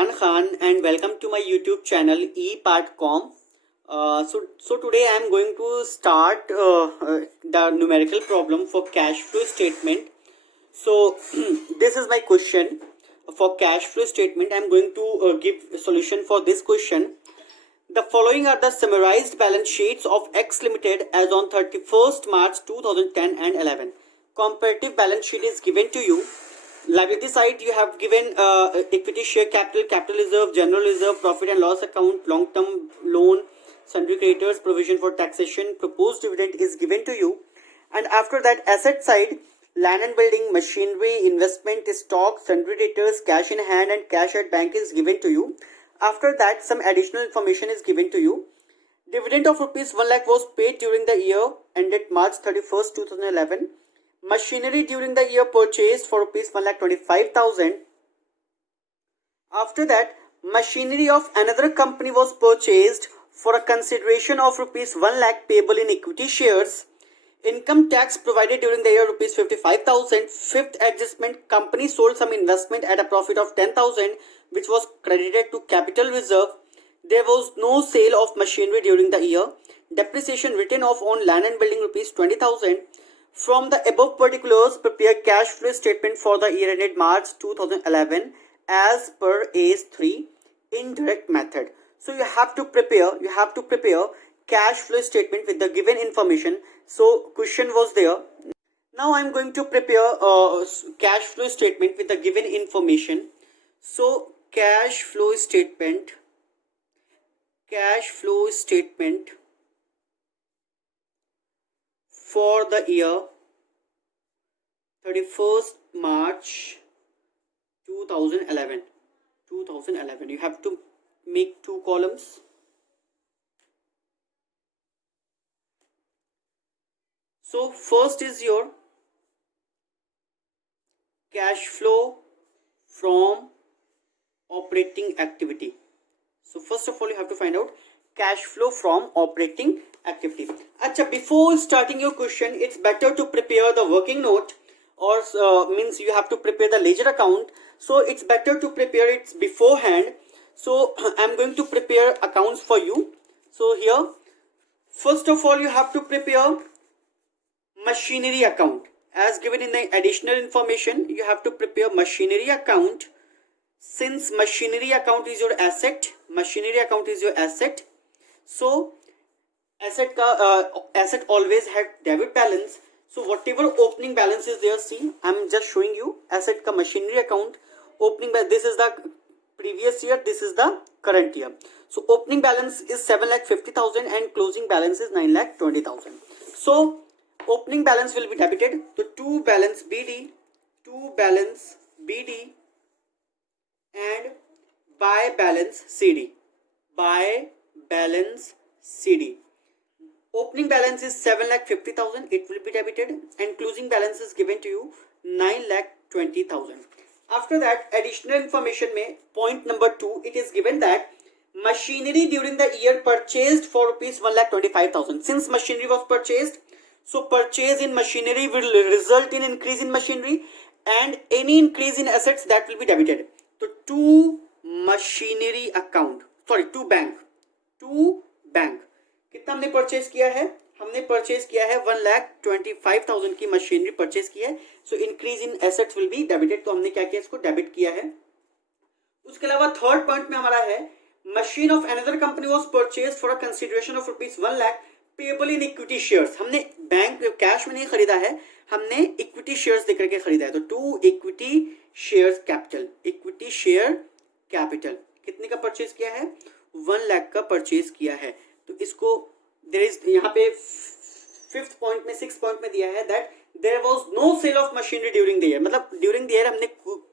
Imran Khan and welcome to my YouTube channel ePart.com. So today I am going to start the numerical problem for cash flow statement. So this is my question for cash flow statement. I am going to give a solution for this question. The following are the summarized balance sheets of X Limited as on 31st March 2010 and 11. Comparative balance sheet is given to you. Liability side you have given equity share capital, capital reserve, general reserve, profit and loss account, long term loan, sundry creditors, provision for taxation, proposed dividend is given to you. And after that, asset side, land and building, machinery, investment, stock, sundry debtors, cash in hand and cash at bank is given to you. After that, some additional information is given to you. Dividend of rupees 1 lakh was paid during the year ended March 31st 2011. Machinery during the year purchased for rupees 1,25,000. After that, machinery of another company was purchased for a consideration of rupees 1 lakh payable in equity shares. Income tax provided during the year rupees 55,000. Fifth adjustment, company sold some investment at a profit of 10,000 which was credited to capital reserve. There was no sale of machinery during the year. Depreciation written off on land and building rupees 20,000. From the above particulars, prepare cash flow statement for the year ended March 2011 as per AS3 indirect method. So you have to prepare cash flow statement with the given information. So question was there. Now I am going to prepare cash flow statement with the given information. So cash flow statement for the year 31st March 2011. You have to make two columns. So first is your cash flow from operating activity. So first of all you have to find out cash flow from operating activity. Acha, before starting your question, it's better to prepare the working note or means you have to prepare the ledger account. So it's better to prepare it beforehand. So I'm going to prepare accounts for you. So here, first of all, you have to prepare machinery account. As given in the additional information, you have to prepare machinery account. Since machinery account is your asset, so asset always have debit balance. So whatever opening balance is there, see, I'm just showing you asset ka machinery account opening balance. This is the previous year, this is the current year. So opening balance is 7,50,000 and closing balance is 9,20,000. So opening balance will be debited to to balance BD and by balance CD. Opening balance is 7,50,000, it will be debited, and closing balance is given to you 9,20,000. After that, additional information may point number 2, it is given that machinery during the year purchased for rupees 1,25,000. Since machinery was purchased, so purchase in machinery will result in increase in machinery and any increase in assets that will be debited. So to bank कितना हमने purchase किया है? हमने purchase किया है 1,25,000 की machinery purchase की है. So increase in assets will be debited. तो हमने क्या किया, इसको डेबिट किया है. उसके अलावा थर्ड पॉइंट में हमारा है machine of another company was purchase for a consideration of rupees 1 lakh payable in equity shares. हमने बैंक कैश में नहीं खरीदा है, हमने इक्विटी शेयर्स देकर के खरीदा है. तो टू इक्विटी शेयर कैपिटल कितने का परचेज किया है? 1 लाख का परचेज किया है. तो इसको देयर इज यहाँ पे फिफ्थ पॉइंट में 6 पॉइंट में दिया है that there was no sale of machinery during the year. मतलब ड्यूरिंग द ईयर हमने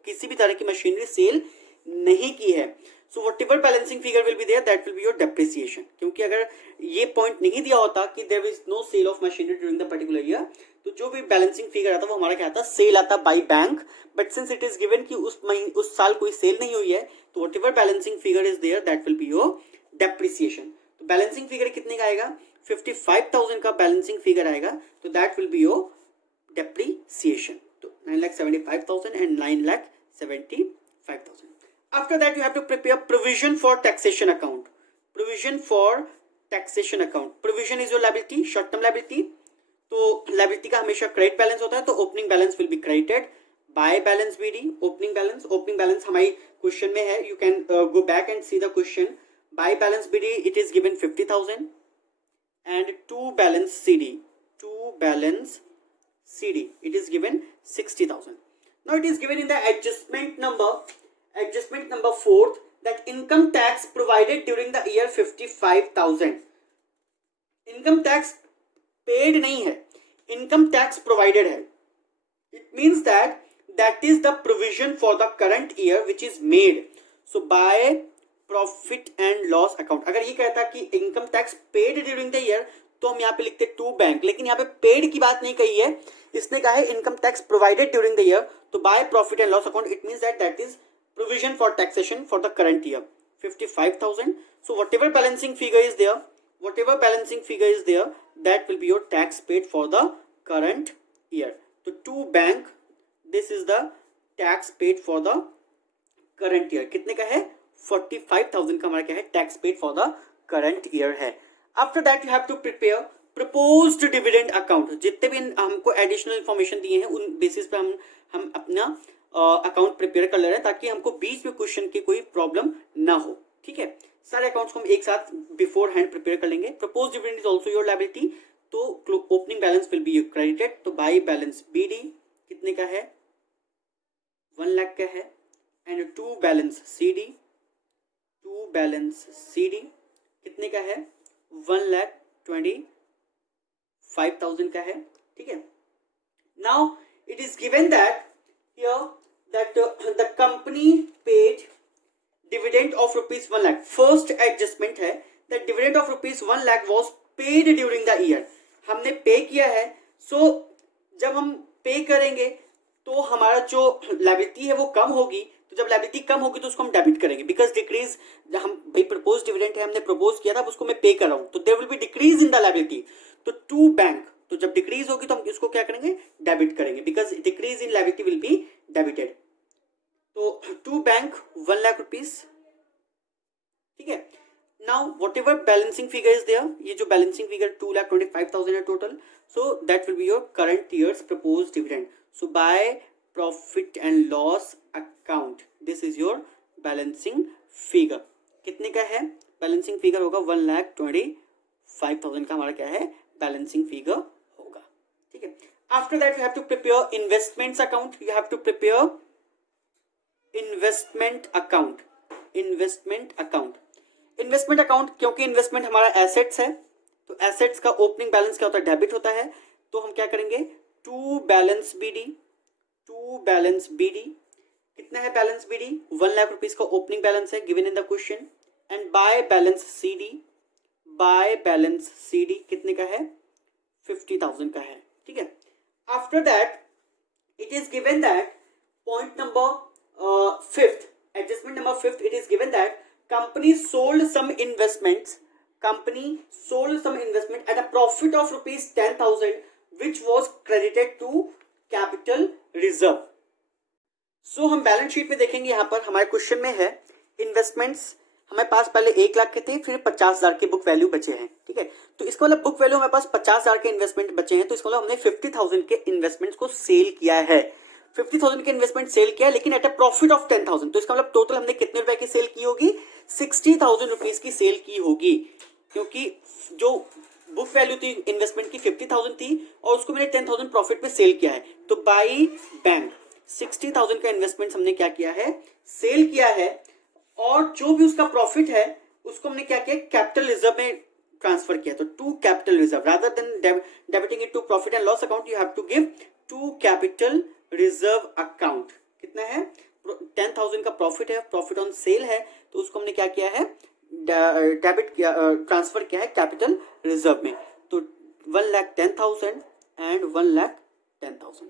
किसी भी तरह की मशीनरी सेल नहीं की है. So whatever balancing figure will be there that will be your depreciation. क्योंकि अगर ये पॉइंट नहीं दिया होता कि there is no sale of machinery during the particular year, तो जो भी बैलेंसिंग फिगर आता वो हमारा क्या आता, सेल आता by bank. But since it is given कि उस साल कोई सेल नहीं हुई है, तो whatever balancing figure is there that will be your depreciation. तो बैलेंसिंग फिगर कितने का आएगा? 55,000 का बैलेंसिंग फिगर आएगा. तो that will be your depreciation. तो 9,75,000 and 9,75,000. After that you have to prepare provision for taxation account. Provision for taxation account. Provision is your liability, short term liability. तो liability का हमेशा credit balance होता है, तो opening balance will be credited by balance BD. Opening balance हमारी question में है. You can go back and see the question. By balance BD it is given 50,000 and to balance CD it is given 60,000. Now it is given in the adjustment number 4th that income tax provided during the year 55,000. income tax paid नहीं है, income tax provided है. It means that is the provision for the current year which is made. So by profit and loss account. अगर ये कहता कि income tax paid during the year तो हम यहाँ पे लिखते टू बैंक, लेकिन यहाँ पे पेड की बात नहीं कही है, इसने कहा है income tax provided during the year. तो by profit and loss account it means that is provision for taxation for the current year 55,000. So whatever balancing figure is there that will be your tax paid for the current year. तो to bank this is the tax paid for the current year. कितने का है? 45,000 का हमारा क्या है? Tax paid for the current year है. After that you have to prepare proposed dividend account. जितने भी हमको एडिशनल इंफॉर्मेशन दिए हैं उन बेसिस पे हम अपना अकाउंट प्रिपेयर कर ले रहे हैं ताकि हमको बीच में क्वेश्चन की कोई प्रॉब्लम ना हो. ठीक है, सारे अकाउंट्स को हम एक साथ बिफोर हैंड प्रिपेयर कर लेंगे. Propose dividend is also your liability. तो opening balance will be credited. तो बाई बैलेंस BD कितने का है? 1 लाख का है. एंड टू बैलेंस CD कितने का है? 1,25,000 का है. ठीक है. Now it is given that here that the company paid dividend of rupees 1 lakh. First adjustment है that dividend of rupees 1 lakh was paid during the year. हमने पे किया है. सो जब हम पे करेंगे तो हमारा जो लायबिलिटी है वो कम होगी. तो जब लायबिलिटी कम होगी तो उसको हम डेबिट करेंगे बिकॉज डिक्रीज. हम भाई प्रपोज डिविडेंड है, हमने प्रपोज किया था, अब उसको मैं पे कर रहा हूं तो there will be decrease in the liability. तो टू बैंक, तो जब डिक्रीज होगी तो हम इसको क्या करेंगे? डेबिट करेंगे because decrease in liability will be debited. तो टू बैंक 1 लाख रुपीज. ठीक है. Now whatever balancing figure is there, ये जो बैलेंसिंग फिगर 2,25,000 है total. So that will be your current years propose dividend. So by profit and loss account this is your balancing figure. कितने का है? Balancing figure होगा 1,25,000 का हमारा क्या है? बैलेंसिंग फिगर होगा. ठीक है. After that you have to prepare investments account. You have to prepare investment account. Investment account क्योंकि इन्वेस्टमेंट हमारा एसेट्स है, तो एसेट्स का ओपनिंग बैलेंस क्या होता है? डेबिट होता है. तो हम क्या करेंगे? टू बैलेंस BD कितना है? बैलेंस BD 1 लाख रुपीज का ओपनिंग बैलेंस है given in the question. And by balance CD कितने का है? 50,000 का है. ठीक है. After that it is given that point number 5th, adjustment number 5th, it is given that company sold some investment at a profit of rupees 10,000 which was credited to capital reserve. So हम balance sheet में देखेंगे. यहाँ पर हमारे question में है investments हमारे पास पहले 1 लाख के थे, फिर 50,000 के बुक वैल्यू बचे हैं. ठीक है. तो इसका मतलब बुक वैल्यू हमारे पास 50,000 के इन्वेस्टमेंट बचे हैं. तो इसका मतलब हमने 50,000 के इन्वेस्टमेंट्स को सेल किया है. 50,000 के इन्वेस्टमेंट सेल किया लेकिन एट अ प्रॉफिट ऑफ 10,000. तो इसका मतलब टोटल हमने कितने रुपए की सेल की होगी? 60,000 रुपीज की सेल की होगी. क्योंकि जो बुक वैल्यू थी इन्वेस्टमेंट की 50,000 थी और उसको मैंने 10,000 प्रॉफिट पे सेल किया है. तो बाई बैंक 60,000 का इन्वेस्टमेंट हमने क्या किया है? सेल किया है. और जो भी उसका प्रॉफिट है उसको हमने क्या किया? कैपिटल रिजर्व में ट्रांसफर किया. तो to capital reserve rather than debiting it to profit and loss account you have to give to capital reserve account. कितना है? 10,000 का प्रॉफिट है, प्रॉफिट ऑन सेल है, तो उसको हमने क्या किया है? डेबिट किया, ट्रांसफर किया है कैपिटल रिजर्व में. तो 1,10,000 and 1,10,000.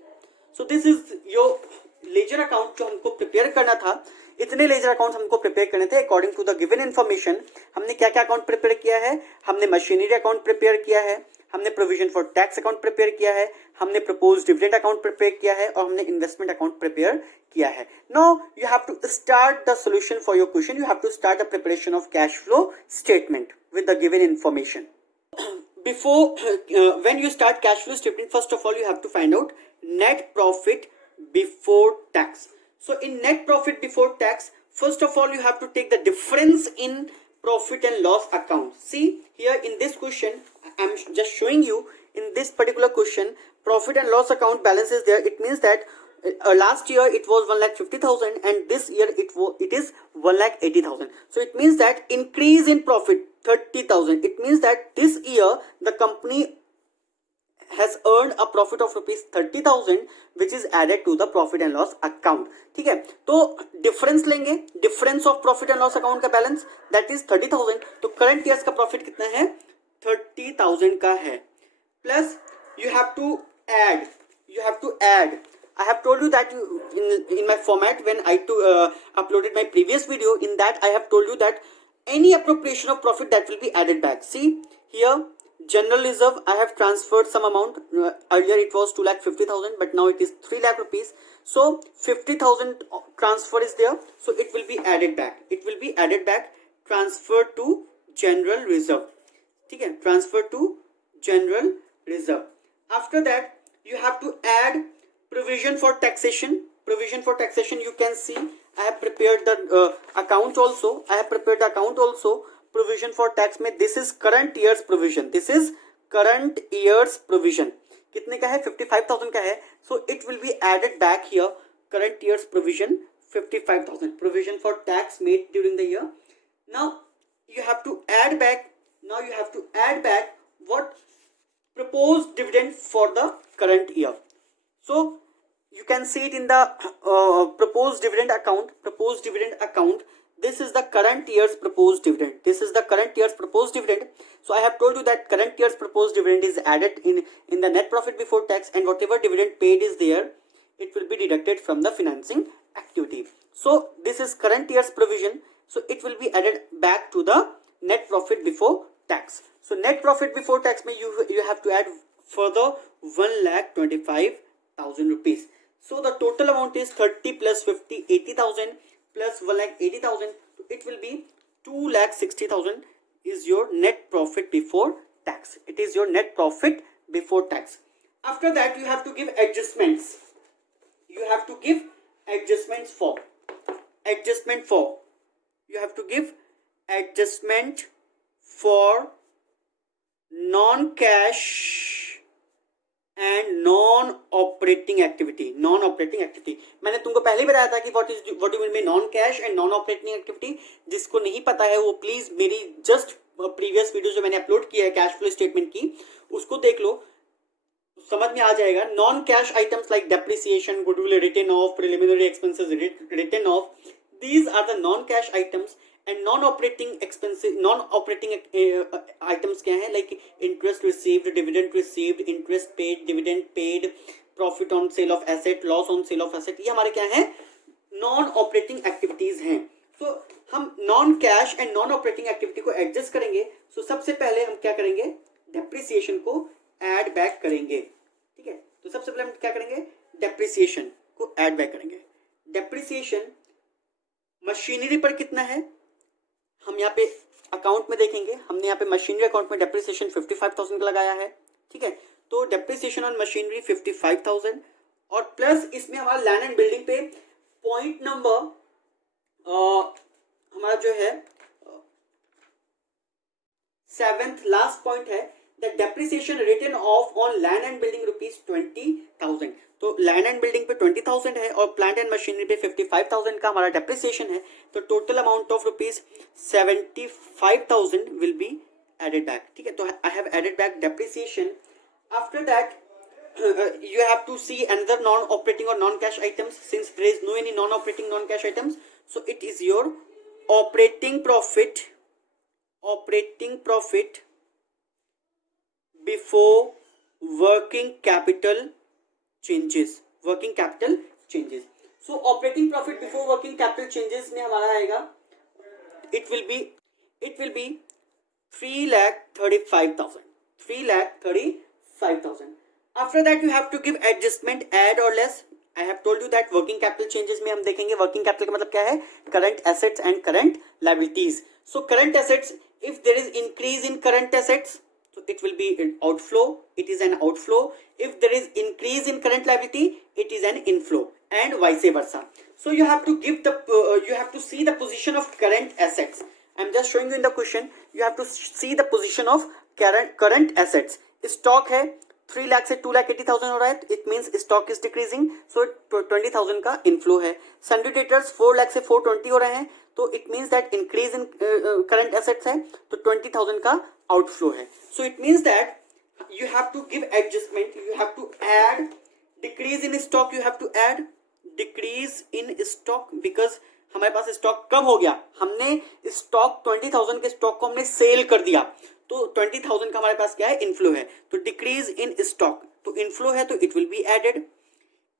So this is your ledger account जो हमको प्रिपेयर करना था. इतने लेजर अकाउंट हमको प्रिपेयर करने थे according to the given information. हमने क्या क्या अकाउंट प्रिपेयर किया है? हमने मशीनरी अकाउंट प्रिपेयर किया है, हमने provision for tax account prepare किया है, हमने प्रपोज डिविडेंड अकाउंट प्रिपेयर किया है और हमने इन्वेस्टमेंट अकाउंट प्रिपेयर किया है. Now you have to start the solution for your question. You have to start the preparation of cash flow statement with the given information. Before when you start cash flow statement, first of all you have to find out net profit before tax. So in net profit before tax, first of all you have to take the difference in profit and loss account. See here in this question, I am just showing you in this particular question, profit and loss account balance is there. It means that last year it was 1,50,000 and this year it is 1,80,000. So it means that increase in profit 30,000. It means that this year the company has earned a profit of rupees 30,000 which is added to the profit and loss account. ठीक है, तो difference लेंगे, difference of profit and loss account का balance that is 30,000. तो current years का profit कितना है? 30,000 का है. Plus you have to add. I have told you that in my format when I uploaded my previous video, in that I have told you that any appropriation of profit that will be added back. See here, general reserve I have transferred some amount. Earlier it was 2,50,000 but now it is 3 lakh rupees. So 50,000 transfer is there. So it will be added back. It will be added back, transferred to general reserve. ठीक है, transfer to general reserve. After that you have to add provision for taxation. Provision for taxation, you can see I have prepared the account also. Provision for tax में this is current year's provision. कितने का है? 55,000 का है. So it will be added back here. Current year's provision 55,000. Provision for tax made during the year. Now you have to add back what proposed dividend for the current year. So you can see it in the proposed dividend account. This is the current year's proposed dividend. So I have told you that current year's proposed dividend is added in the net profit before tax, and whatever dividend paid is there, it will be deducted from the financing activity. So this is current year's provision. So it will be added back to the net profit before tax. So net profit before tax में you have to add further 1,25,000 rupees. So the total amount is 30 plus 50, 80,000 plus 1,80,000. It will be 2,60,000 is your net profit before tax. It is your net profit before tax. After that you have to give adjustments. You have to give adjustment for non-cash and non operating activity. मैंने तुमको पहले बताया था कि what do mean by non cash and non operating activity. जिसको नहीं पता है वो प्लीज मेरी जस्ट प्रीवियस वीडियो जो मैंने अपलोड किया है कैश फ्लो स्टेटमेंट की, उसको देख लो, समझ में आ जाएगा. Non cash items like depreciation, goodwill written off, preliminary expenses written off, these are the non cash items. And non operating expenses, non operating items क्या है? Like interest received, dividend received, interest paid, dividend paid, profit on sale of asset, loss on sale of asset. ये हमारे क्या है? Non operating activities हैं. सो हम non cash and non operating activity को adjust करेंगे. सो सबसे पहले हम क्या करेंगे? डेप्रिसिएशन को ऐड बैक करेंगे. ठीक है, तो सबसे पहले हम क्या करेंगे? डेप्रिसिएशन को ऐड बैक करेंगे. डेप्रिसिएशन मशीनरी पर कितना है हम यहाँ पे अकाउंट में देखेंगे. हमने यहाँ पे मशीनरी अकाउंट में डेप्रिसिएशन 55,000 का लगाया है. ठीक है, तो डेप्रिसिएशन ऑन मशीनरी 55,000 और प्लस इसमें हमारा लैंड एंड बिल्डिंग पे पॉइंट नंबर हमारा जो है 7th लास्ट पॉइंट है the depreciation written off on land and building ₹20,000. तो लैंड एंड बिल्डिंग पे 20,000 है और प्लांट एंड मशीनरी पे 55,000 का हमारा डेप्रिसिएशन है. तो total amount of ₹75,000 will be added back. ठीक है, तो I have added back depreciation. After that you have to see another non-operating or non-cash items since there is no any non-operating non-cash items. So it is your operating profit before working capital changes. So operating profit before working capital changes में हमारा आएगा it will be 3,35,000. After that you have to give adjustment, add और less. I have told you that working capital changes में हम देखेंगे working capital का मतलब क्या है, current assets and current liabilities. So current assets, if there is increase in current assets, so it will be an outflow, it is an outflow. If there is increase in current liability, it is an inflow, and vice versa. So you have to give the you have to see the position of current assets. I'm just showing you in the question. You have to see the position of current assets. Stock है 3 लाख से 2,80,000 हो रहा है, it means stock is decreasing, so 20,000 का inflow है. Sundry debtors 4 lakh से 420 हो रहे हैं, तो it means that increase in current assets है, तो 20,000 का आउटफ्लो है. So it means that you have to give adjustment, you have to add decrease in stock, you have to add decrease in stock, because हमारे पास stock कम हो गया, हमने stock 20,000 के स्टॉक को हमने सेल कर दिया, तो 20,000 का हमारे पास क्या है, इनफ्लो है. तो डिक्रीज इन स्टॉक, तो इनफ्लो है, तो it will be added.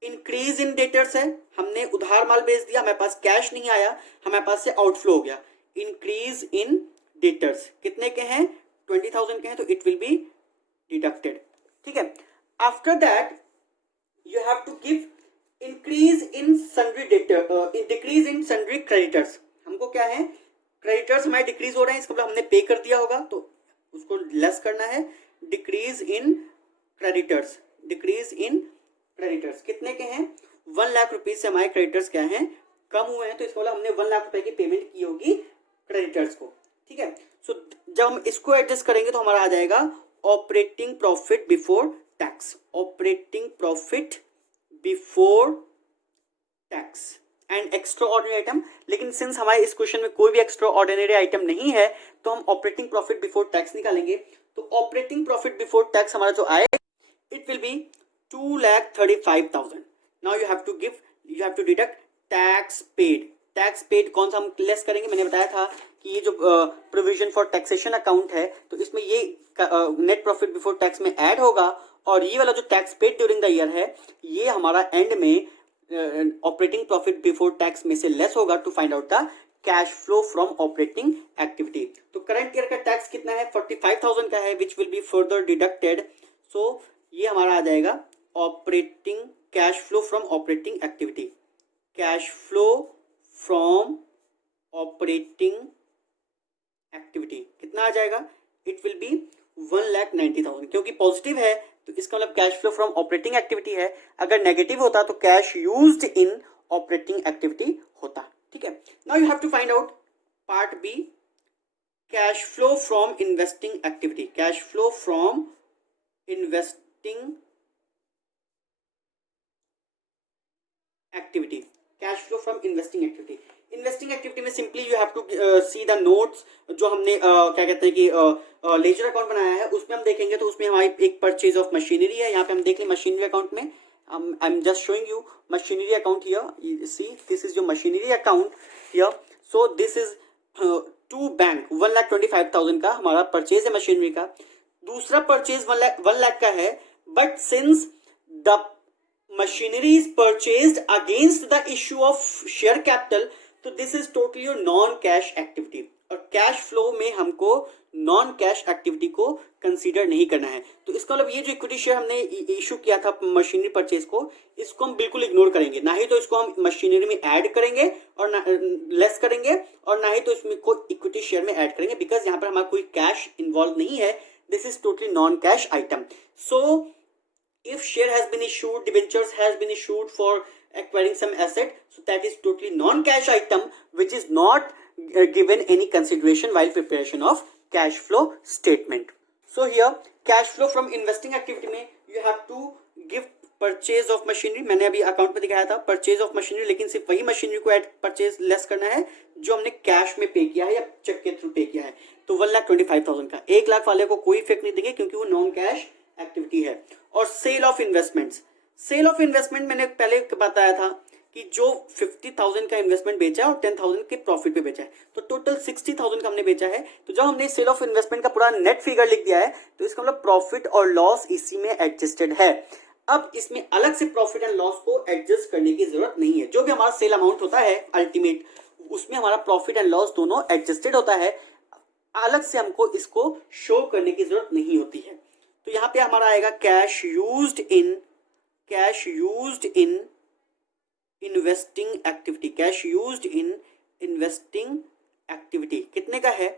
Increase in debtors है, हमने उधार माल बेच दिया, हमारे पास कैश नहीं आया, हमारे पास से आउटफ्लो हो गया. इंक्रीज इन डेटर्स कितने के हैं, 20,000 के हैं, तो इट विल बी डिडक्टेड. ठीक है. After that you have to give increase in sundry debtor, decrease in sundry creditors. हमको क्या है, क्रेडिटर्स हमारे डिक्रीज हो रहे हैं, इसका मतलब हमने पे कर दिया होगा, तो उसको लेस करना है. Decrease in creditors, decrease in creditors कितने के हैं, 1 लाख रुपीज से हमारे क्रेडिटर्स क्या हैं, कम हुए हैं, तो इसको हमने 1 लाख रुपए की पेमेंट की होगी क्रेडिटर्स को. ठीक है. सो जब हम इसको एडजस्ट करेंगे तो हमारा आ जाएगा operating profit before tax, operating profit before tax and extra ordinary item. लेकिन सिंस हमारे इस क्वेश्चन में कोई भी एक्स्ट्रा ऑर्डिनरी आइटम नहीं है, तो हम ऑपरेटिंग प्रॉफिट बिफोर टैक्स निकालेंगे. तो ऑपरेटिंग प्रॉफिट बिफोर टैक्स हमारा जो आए, it will be 2,35,000. Now you have to deduct tax paid. Tax paid कौन सा हम लेस करेंगे, मैंने बताया था कि ये जो प्रोविजन फॉर टैक्सेशन अकाउंट है, तो इसमें ये नेट प्रॉफिट बिफोर टैक्स में ऐड होगा, और ये वाला जो tax paid during the year है, ये हमारा एंड में ऑपरेटिंग प्रॉफिट बिफोर टैक्स में से लेस होगा to find out the cash flow from operating activity. तो करंट ईयर का टैक्स कितना है, 45,000 का है, which will be further deducted. So ये हमारा आ जाएगा operating cash flow from operating activity. Cash flow from operating activity कितना आ जाएगा, इट विल बी 1,90,000. क्योंकि पॉजिटिव है तो इसका मतलब cash flow from operating activity है, अगर नेगेटिव होता तो cash used in operating activity होता. ठीक है. Now you have to find out part B, cash flow from investing activity. Cash flow from investing activity, cash flow from investing activity. Investing activity में simply you have to see the notes, जो हमने क्या कहते हैं कि ledger account बनाया है, उसमें हम देखेंगे तो उसमें हमारी एक परचेज ऑफ मशीनरी है. यहाँ पे हम देख लें मशीनरी अकाउंट में, I am just showing you machinery account here. See this is your machinery account here. So this is to bank, 1,25,000 का हमारा परचेज है मशीनरी का. दूसरा परचेज 1 लाख का है, but since the machinery is purchased against the issue of share capital, तो this is totally your non cash activity. और cash flow में हमको नॉन कैश एक्टिविटी को कंसीडर नहीं करना है. तो इसका मतलब ये जो इक्विटी शेयर हमने इशू किया था मशीनरी परचेज को, इसको हम बिल्कुल इग्नोर करेंगे. ना ही तो इसको हम मशीनरी में ऐड करेंगे और ना लेस करेंगे, और ना ही तो इसमें कोई इक्विटी शेयर में ऐड करेंगे, बिकॉज यहाँ पर हमारा कोई कैश इन्वॉल्व नहीं है. This is totally non cash item. So if share has been issued, debentures has been issued for acquiring some asset, so that is totally non-cash item which is not given any consideration while preparation of cash flow statement. So here cash flow from investing activity में you have to give purchase of machinery. मैंने अभी account में दिखाया था purchase of machinery, लेकिन सिर्फ वही machinery को एड परचेज लेस करना है जो हमने कैश में पे किया है या चेक के थ्रू पे किया है. तो 1,25,000 का 1 लाख वाले को कोई इफेक्ट नहीं देंगे क्योंकि वो नॉन कैश एक्टिविटी है. और sale of investments, sale of investment मैंने पहले बताया था कि जो 50,000 का इन्वेस्टमेंट बेचा है और 10,000 के प्रॉफिट पे बेचा है, तो टोटल 60,000 का हमने बेचा है. तो जब हमने सेल ऑफ इन्वेस्टमेंट का पूरा नेट फिगर लिख दिया है, तो इसका मतलब प्रॉफिट और लॉस इसी में एडजस्टेड है. अब इसमें अलग से प्रॉफिट एंड लॉस को एडजस्ट करने की जरूरत नहीं है. जो भी हमारा सेल अमाउंट होता है अल्टीमेट, उसमें हमारा प्रॉफिट एंड लॉस दोनों एडजस्टेड होता है. अलग से हमको इसको शो करने की जरूरत नहीं होती है. तो यहाँ पे हमारा आएगा cash used in investing activity, cash used in investing activity कितने का है?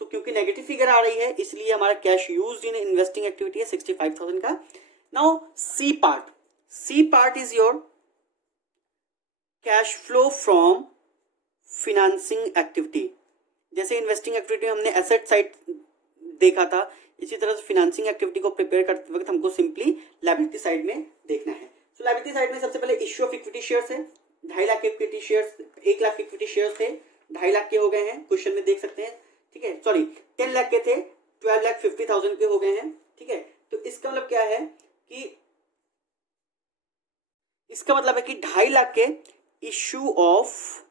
तो क्योंकि नेगेटिव फिगर आ रही है इसलिए हमारा cash used in investing activity है 65,000 का। Now C part is your cash flow from financing activity. जैसे इन्वेस्टिंग एक्टिविटी में हमने एसेट साइड देखा था, इसी तरह से फिनेंसिंग एक्टिविटी को प्रिपेयर करते वक्त हमको सिंपली लायबिलिटी साइड में देखना है। तो लायबिलिटी साइड में सबसे पहले इश्यू ऑफ इक्विटी शेयर्स है, 2.5 लाख के इक्विटी शेयर्स, 1 लाख के इक्विटी शेयर्स थे, 2.5 लाख के हो गए हैं, क्वेश्चन में देख सकते हैं। ठीक है, सॉरी 10 लाख के थे, 12,50,000 के हो गए हैं। ठीक है, तो इसका मतलब क्या है कि 2.5 लाख के issue of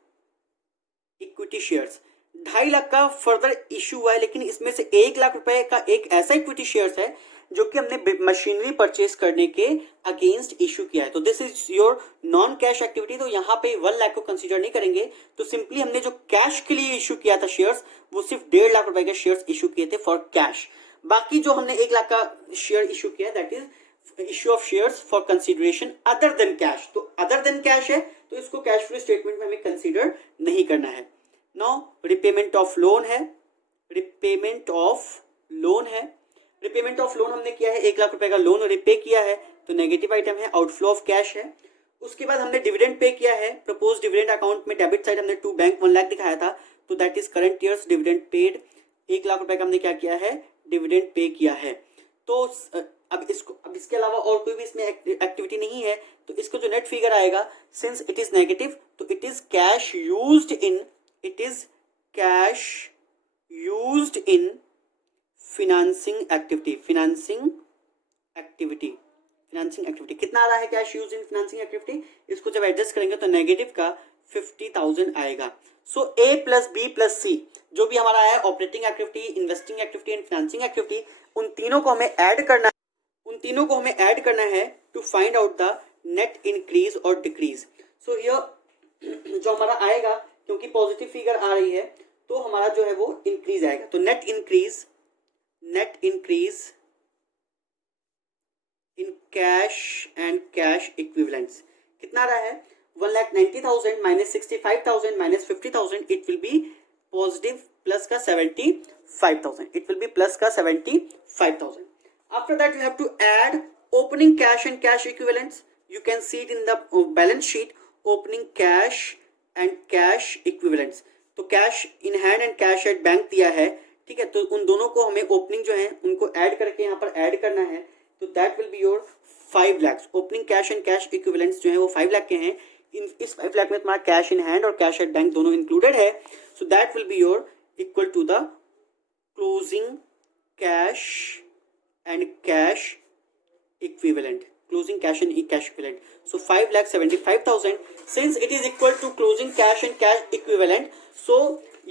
equity shares, 2.5 lakh का फर्दर इश्यू हुआ है, लेकिन इसमें से 1 लाख रुपए का एक ऐसा इक्विटी शेयर्स है जो कि हमने मशीनरी परचेज करने के अगेंस्ट इशू किया है। तो this is your non cash activity. तो यहाँ पे 1 लाख को कंसीडर नहीं करेंगे, तो सिंपली हमने जो कैश के लिए इशू किया था शेयर्स, वो सिर्फ 1.5 लाख रुपए के शेयर्स इशू किए थे फॉर कैश। बाकी जो हमने 1 लाख का शेयर इशू किया that is issue of shares for consideration other than cash. तो अदर देन कैश है तो इसको कैश फ्लो स्टेटमेंट में हमें कंसीडर नहीं करना है। नाउ रिपेमेंट ऑफ लोन है, रिपेमेंट ऑफ लोन हमने किया है, 1 लाख रुपए का लोन रिपे किया है, तो नेगेटिव आइटम है, आउटफ्लो ऑफ कैश है। उसके बाद हमने डिविडेंड पे किया है, प्रपोज डिविडेंड अकाउंट में डेबिट साइड हमने टू बैंक 1 लाख दिखाया था, तो that is current years dividend paid. 1 lakh रुपए का हमने क्या किया है, डिविडेंड पे किया है। तो अब इसके अलावा और कोई भी इसमें एक्टिविटी नहीं है, तो इसको जो नेट फिगर आएगा सिंस इट इज नेगेटिव, तो it is cash used in financing activity कितना आ रहा है cash use in financing activity? इसको जब एडजस्ट करेंगे तो नेगेटिव का 50,000 आएगा। So A plus B plus C जो भी हमारा है operating activity, investing activity and financing activity, उन तीनों को हमें ऐड करना है to find out the net increase और डिक्रीज। सो हियर जो हमारा आएगा, क्योंकि पॉजिटिव फिगर आ रही है तो हमारा जो है वो इंक्रीज आएगा। तो net increase in cash and cash equivalents कितना रहा है? 1,90,000 minus 65,000 minus 50,000, it will B positive plus का 75,000। After that you have to add opening cash and cash equivalents. You can see it in the balance sheet, opening cash and cash equivalents. तो cash in hand and cash at bank दिया है, ठीक है, तो उन दोनों को हमें ओपनिंग जो है उनको ऐड करके यहाँ पर ऐड करना है, तो that will be your 5 lakh. Opening cash and cash equivalents जो है वो 5 लाख के हैं। इस 5 लाख में तुम्हारा कैश इन हैंड और कैश एट बैंक दोनों इंक्लूडेड है, so that will be your equal to the closing cash and cash equivalent, closing cash and cash equivalent. So 5,75,000, since it is equal to closing cash and cash equivalent, so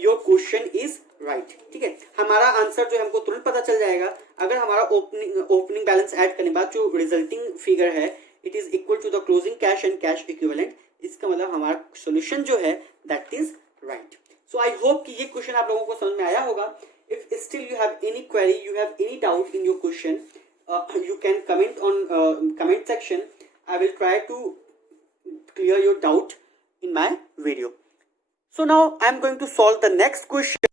your question is right. ठीक है, हमारा answer जो है हमको तुरंत पता चल जाएगा अगर हमारा ओपनिंग बैलेंस ऐड करने बाद जो रिजल्टिंग फिगर है it is equal to the closing cash and cash equivalent, इसका मतलब हमारा सोल्यूशन जो है that is right. So I hope कि ये क्वेश्चन आप लोगों को समझ में आया होगा। If still you have any query, you have any doubt in your question, you can comment on comment section. I will try to clear your doubt in my video. So now I am going to solve the next question.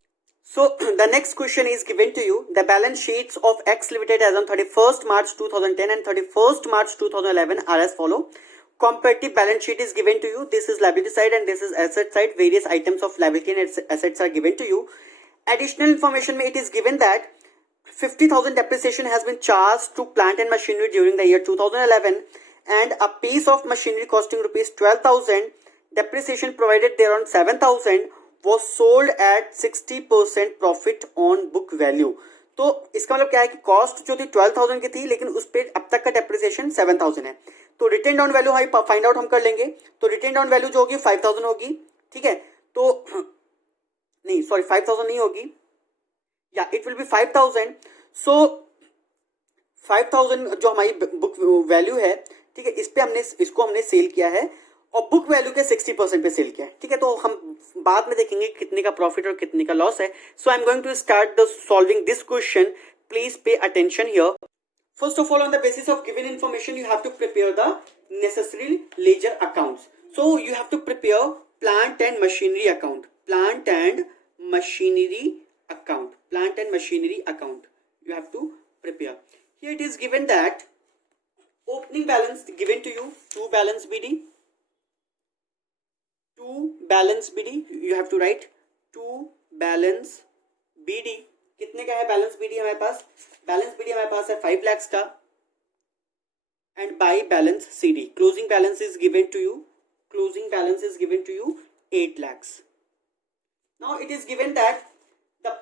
So the next question is given to you. The balance sheets of X Limited as on 31st March 2010 and 31st March 2011 are as follow. Comparative balance sheet is given to you. This is liability side and this is asset side. Various items of liability and assets are given to you. Additional information में it is given that 50,000 depreciation has been charged to plant and machinery during the year 2011 and a piece of machinery costing rupees 12,000, depreciation provided thereon 7,000 was sold at 60% profit on book value. तो इसका मतलब क्या है कि cost जो थी 12,000 की थी लेकिन उस पर अब तक का डेप्रिसिएशन 7,000 है। तो रिटेन डाउन वैल्यू हम फाइंड आउट हम कर लेंगे। तो रिटेन डाउन वैल्यू जो होगी 5,000 होगी, ठीक है, तो नहीं सॉरी 5,000 नहीं होगी, या इट विल बी 5,000। सो 5,000 जो हमारी बुक वैल्यू है, ठीक है, इस पे इसको हमने सेल किया है और बुक वैल्यू के 60% पे सेल किया है, ठीक है, तो हम बाद में देखेंगे कितने का प्रॉफिट और कितने का लॉस है। So I am going to start the solving this question, please pay attention here. First of all, on the basis of given information, you have to prepare the necessary ledger accounts. So you have to prepare plant and machinery account. Plant and machinery account. Plant and machinery account. You have to prepare. Here it is given that opening balance given to you 2 balance BD. 2 balance BD. You have to write 2 balance BD. कितने का है balance BD हमारे पास? Balance BD हमारे पास है 5 lakhs का. And by balance CD, closing balance is given to you. Closing balance is given to you 8 lakhs. Now it is given that the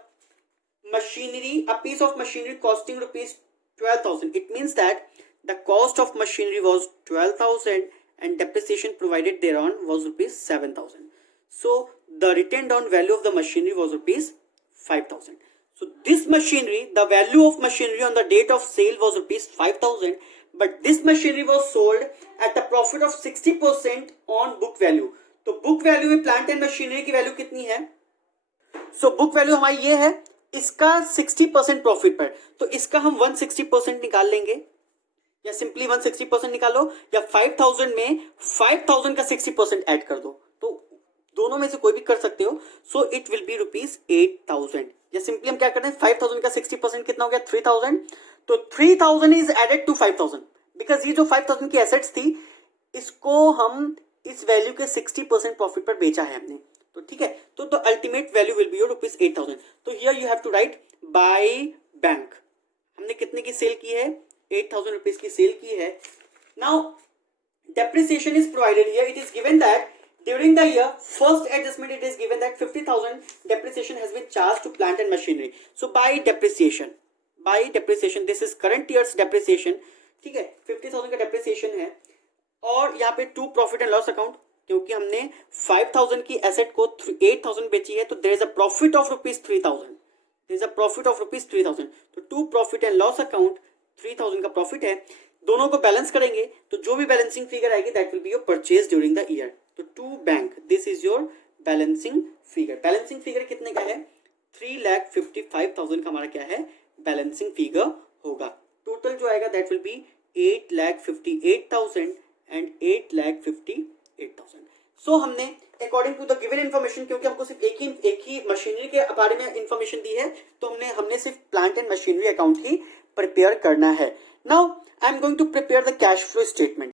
machinery, a piece of machinery costing rupees 12,000. It means that the cost of machinery was 12,000 and depreciation provided thereon was rupees 7,000. So the written down value of the machinery was rupees 5,000. So this machinery, the value of machinery on the date of sale was rupees 5,000, but this machinery was sold at a profit of 60% on book value. तो book value में plant and machinery की value कितनी है? So book value हमारी ये है, इसका 60% profit पर, तो इसका हम 160% निकाल लेंगे, या सिंपली 160% निकालो, या 5,000 में 5,000 का 60% ऐड कर दो, तो दोनों में से कोई भी कर सकते हो. सो इट विल बी रुपीज 8,000. या सिंपली हम क्या करते हैं, 5,000 का 60% कितना हो गया? 3,000. तो 3,000 इज एडेड टू 5,000 बिकॉज ये जो 5,000 की एसेट्स थी इसको हम इस वैल्यू के 60% प्रॉफिट पर बेचा है हमने. तो ठीक है, तो ultimate value will be your rupees 8,000. तो here you have to write by bank. हमने कितने की सेल की है? 8,000 रुपीज की सेल की है. Now depreciation is provided here. It is given that during the year first adjustment it is given that 50,000 depreciation has been charged to plant and machinery. So by depreciation this is current year's depreciation. ठीक है, 50,000 का depreciation है. और यहाँ पे 2 profit and loss account, क्योंकि हमने 5,000 की एसेट को 8,000 बेची है, तो there is a profit of rupees 3,000. there is a profit of rupees 3,000. तो 2 profit and loss account 3,000 का प्रॉफिट है. दोनों को बैलेंस करेंगे तो जो भी बैलेंसिंग फिगर आएगी that will be your purchase during the year. तो to bank, this is your balancing figure. Balancing figure कितने का है? 3,55,000 का हमारा क्या है? बैलेंसिंग फिगर होगा. टोटल जो आएगा that will be 8,58,000 and 8,58,000. So हमने according to the given information, क्योंकि हमको सिर्फ एक ही मशीनरी के बारे में इन्फॉर्मेशन दी है, तो हमने सिर्फ plant and machinery account he prepare करना है. Now I am going to prepare the cash flow statement.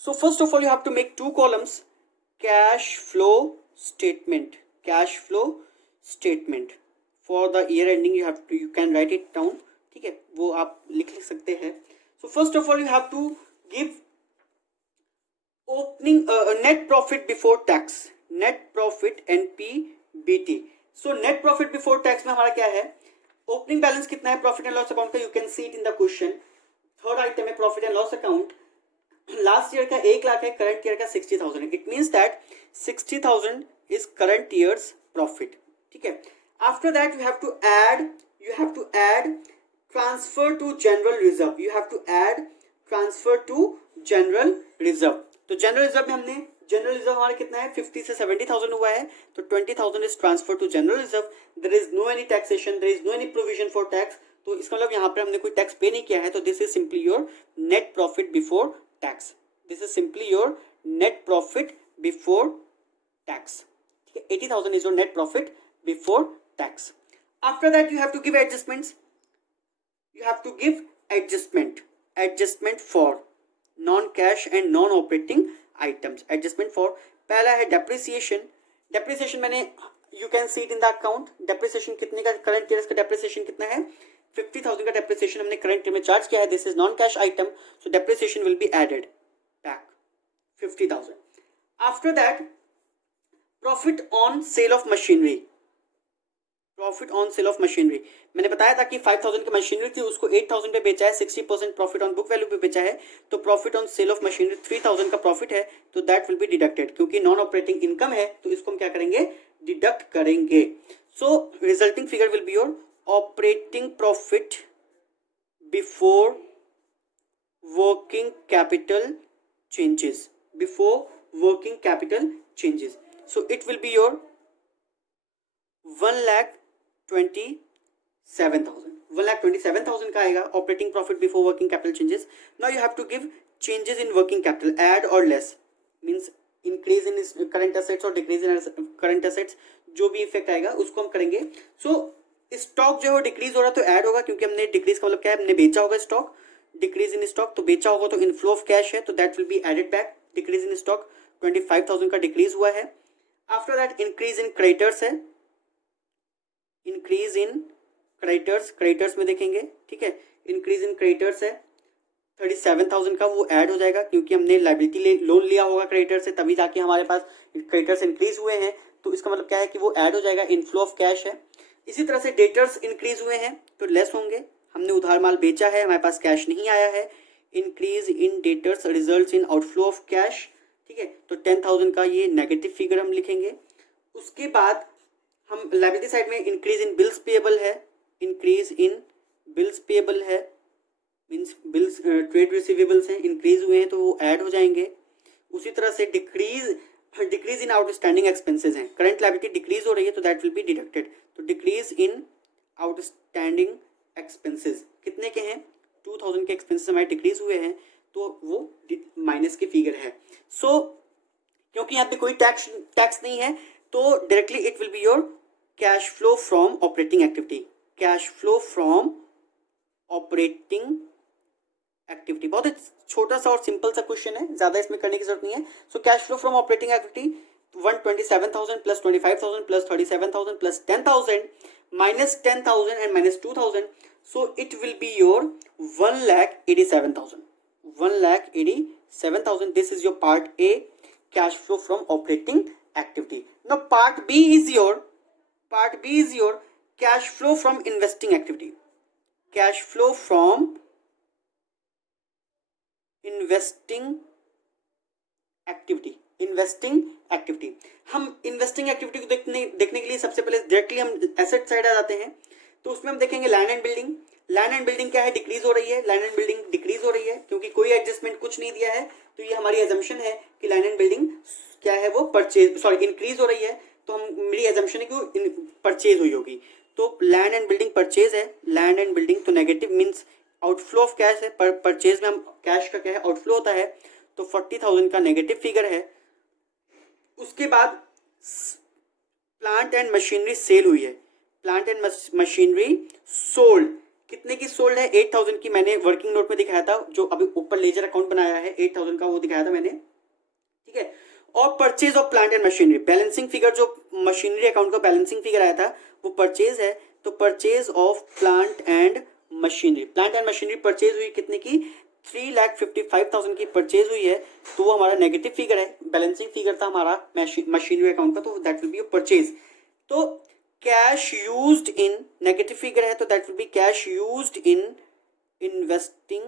So first of all you have to make 2 columns. Cash flow statement. Cash flow statement. For the year ending you can write it down. ठीक है, वो आप लिख सकते हैं. So first of all you have to give opening net profit before tax. Net profit NPBT. So net profit before tax में हमारा क्या है? ओपनिंग बैलेंस कितना है प्रॉफिट एंड लॉस अकाउंट का? You can see it in the question. Third item है profit and loss account. Last year का 1 लाख है, करंट ईयर का 60,000 है. It means that 60,000 is current year's profit. ठीक है, after that you have to add transfer to general reserve. You have to add transfer to general reserve. तो general reserve में हमने general reserve हमारा कितना है? 50 से 70,000 हुआ है, तो 20,000 is transfer to general reserve. There is no any taxation, there is no any provision for tax. तो इसका मतलब यहाँ पे हमने कोई टैक्स पे नहीं किया है, तो this is simply your net profit before tax. This is simply your net profit before tax. ठीक है, 80,000 is your net profit before tax. After that you have to give adjustments. You have to give adjustment for non cash and non operating items. Adjustment for पहला है depreciation. Depreciation मैंने you can see it in the account. Depreciation कितने का? Current year का depreciation कितना है? 50,000 का depreciation हमने करंट ईयर में चार्ज किया है. This is non cash item, so depreciation will be added back 50,000. After that profit on sale of machinery. Profit on sale of machinery मैंने बताया था कि 5,000 की मशीनरी थी, उसको 8,000 पे बेचा है, 60% प्रॉफिट ऑन बुक वैल्यू पे बेचा है, तो profit on sale of machinery 3,000 का प्रॉफिट है, तो दैट विल बी डिडक्टेड. क्योंकि नॉन ऑपरेटिंग इनकम है तो इसको हम क्या करेंगे? डिडक्ट करेंगे. So resulting figure will be your operating profit before working capital changes. Before working capital changes. So it will be your 1,27,000. 1,27,000 का आएगा operating profit before working capital changes. Now you have to give changes in working capital, add और less, means increase in current assets और decrease in current assets, जो भी effect आएगा उसको हम करेंगे. सो स्टॉक जो है डिक्रीज हो रहा है तो ऐड होगा, क्योंकि हमने डिक्रीज का मतलब क्या है, हमने बेचा होगा स्टॉक. डिक्रीज इन स्टॉक तो बेचा होगा, तो इनफ्लो ऑफ कैश है तो that will be added back. Decrease in stock 25,000 का डिक्रीज हुआ है. After that increase in creditors है, इंक्रीज इन क्रेडिटर्स, क्रेडिटर्स में देखेंगे, ठीक है. इंक्रीज इन क्रेडिटर्स है 37,000 का, वो ऐड हो जाएगा क्योंकि हमने लाइबिलिटी लोन लिया होगा क्रेडिटर से, तभी जाके हमारे पास क्रेडिटर्स इंक्रीज हुए हैं. तो इसका मतलब क्या है कि वो ऐड हो जाएगा, इनफ्लो ऑफ कैश है. इसी तरह से डेटर्स इंक्रीज हुए हैं तो लेस होंगे, हमने उधार माल बेचा है, हमारे पास कैश नहीं आया है. Increase in debtors results in outflow of cash, ठीक है. तो 10,000 का ये नेगेटिव फिगर हम लिखेंगे. उसके बाद हम लायबिलिटी साइड में इंक्रीज इन बिल्स पेएबल है, इंक्रीज इन बिल्स पेएबल है, मीन्स बिल्स ट्रेड रिसीवेबल्स हैं, इंक्रीज हुए हैं तो वो ऐड हो जाएंगे. उसी तरह से डिक्रीज इन आउटस्टैंडिंग एक्सपेंसेस हैं, करंट लायबिलिटी डिक्रीज हो रही है तो दैट विल बी डिडक्टेड. तो डिक्रीज इन आउटस्टैंडिंग एक्सपेंसेस कितने के हैं, 2,000 के एक्सपेंसेस हमारे डिक्रीज हुए हैं तो वो माइनस के फिगर है. सो क्योंकि यहाँ पे कोई टैक्स नहीं है तो directly it will be your cash flow from operating activity. Cash flow from operating activity, बहुत छोटा सा और सिंपल सा क्वेश्चन है, ज्यादा इसमें करने की जरूरत नहीं है. So cash flow from operating activity 127,000 plus 25,000 plus 37,000 plus 10,000 minus 10,000 and minus 2,000, so it will be your 1,87,000. 1,87,000. This is your part A, cash flow from operating activity. Now part B is your cash flow from investing activity. Cash flow from investing activity. हम investing activity को देखने के लिए सबसे पहले directly हम asset side आ जाते हैं. तो उसमें हम देखेंगे land and building. Land and building क्या है, डिक्रीज हो रही है. लैंड एंड बिल्डिंग डिक्रीज हो रही है क्योंकि कोई एडजस्टमेंट कुछ नहीं दिया है, तो ये हमारी एजम्पशन है कि लैंड एंड बिल्डिंग क्या है, वो इंक्रीज हो रही है. तो मेरी एजम्पशन है कि परचेज हुई होगी. तो लैंड एंड बिल्डिंग परचेज है, लैंड एंड बिल्डिंग तो negative means outflow of cash है. परचेज में हम कैश का क्या है, आउटफ्लो होता है, तो 40,000 का नेगेटिव फिगर है. उसके बाद प्लांट एंड मशीनरी सेल हुई है. प्लांट एंड मशीनरी सोल्ड, कितने की सोल्ड है, 8,000 की. मैंने वर्किंग नोट में दिखाया था, जो अभी ऊपर लेजर अकाउंट बनाया है 8,000 का, वो दिखाया था मैंने, ठीक है. और purchase of plant and machinery, balancing figure जो मशीनरी अकाउंट का बैलेंसिंग फिगर आया था वो परचेज है. तो purchase of plant and machinery purchase हुई कितने की, 3,55,000 की परचेज हुई है. तो वो हमारा नेगेटिव फिगर है, बैलेंसिंग फिगर था हमारा मशीनरी अकाउंट का, तो दैट विल बी परचेज. तो कैश यूज्ड इन, नेगेटिव फिगर है तो that will be cash used in investing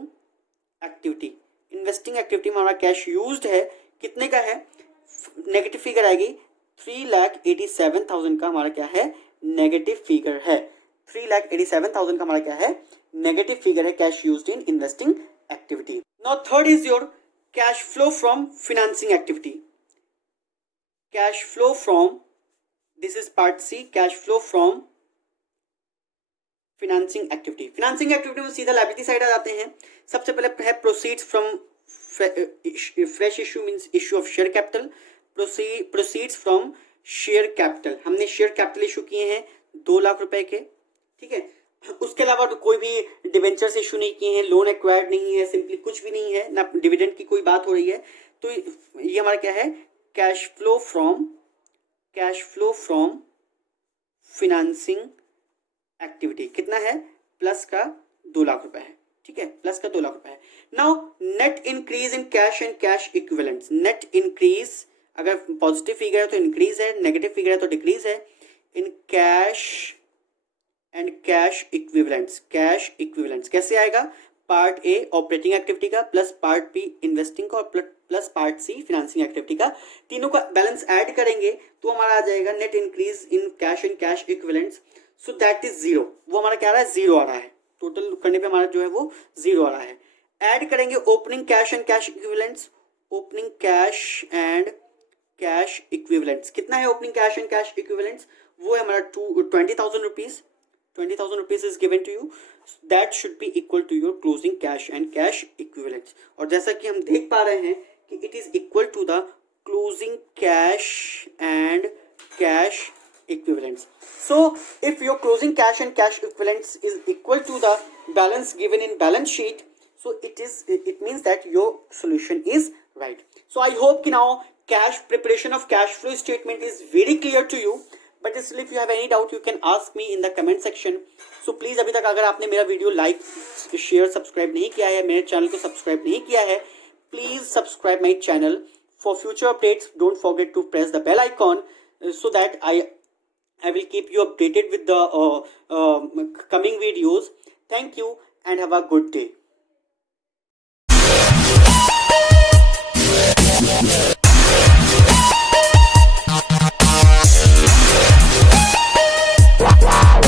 activity. Investing activity में हमारा कैश यूज्ड है, कितने का है, नेगेटिव फिगर आएगी. 3,87,000 का हमारा क्या है, नेगेटिव फिगर है. 3,87,000 का हमारा क्या है, नेगेटिव फिगर है, cash used in investing activity. Now third is your cash flow from financing activity. Cash flow from, this is part C, cash flow from financing activity. Financing activity में सीधा liability side आ जाते हैं. सबसे पहले है proceeds from fresh issue, means issue of share capital. Proceeds from share capital, हमने share capital issue किए हैं 2 लाख रुपए के, ठीक है. उसके अलावा तो कोई भी डिवेंचर्स इशू नहीं किए हैं, लोन एक्वायर्ड नहीं है, सिंपली कुछ भी नहीं है ना, डिविडेंड की कोई बात हो रही है. तो ये हमारा क्या है, cash flow from financing activity. कितना है, प्लस का 2 लाख रुपए है, ठीक है, प्लस का 2 लाख रुपए है. Now net increase in cash and cash equivalents. Net increase, अगर पॉजिटिव फिगर है तो इंक्रीज है, नेगेटिव फिगर है तो डिक्रीज है. In cash and cash equivalents कैसे आएगा, पार्ट ए ऑपरेटिंग एक्टिविटी का प्लस पार्ट बी इन्वेस्टिंग का और plus part C financing activity का, तीनों का बैलेंस ऐड करेंगे तो हमारा आ जाएगा net increase in cash and cash equivalents. So that is 0. वो हमारा क्या आ रहा है, 0 आ रहा है. टोटल करने पे हमारा जो है वो 0 आ रहा है. ऐड करेंगे opening cash and cash equivalents. Opening cash and cash equivalents कितना है, opening cash and cash equivalents वो है हमारा 20,000 rupees. 20,000 rupees is given to you, that should be equal to your closing cash and cash equivalents. और जैसा कि हम देख पा रहे हैं कि it is equal to the closing cash and cash equivalents. So if your closing cash and cash equivalents is equal to the balance given in balance sheet, so it means that your solution is right. So I hope now preparation of cash flow statement is very clear to you. But still, if you have any doubt, you can ask me in the comment section. So please, अभी तक अगर आपने मेरा video like share subscribe नहीं किया है, मेरे channel को सब्सक्राइब नहीं किया है, please subscribe my channel for future updates. Don't forget to press the bell icon so that I will keep you updated with the coming videos. Thank you and have a good day.